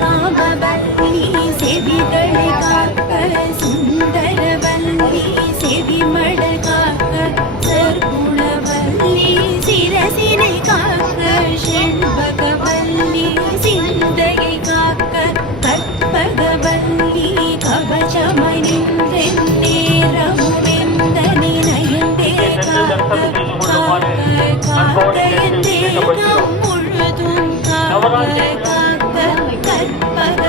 காமவல்லி செவிகளை காக்க சுந்தரவல்லி செவிமட காக்க சர்க்குணவல்லி சிரசினை காக்க ஷண்பகவல்லி சிந்தையை காக்க கற்பகவல்லி கவசமணிந்தென் நேரமுமெந்தனை நயந்தே காக்க காக்க என் தேகம் முழுதும் காக்க காக்க கற்பக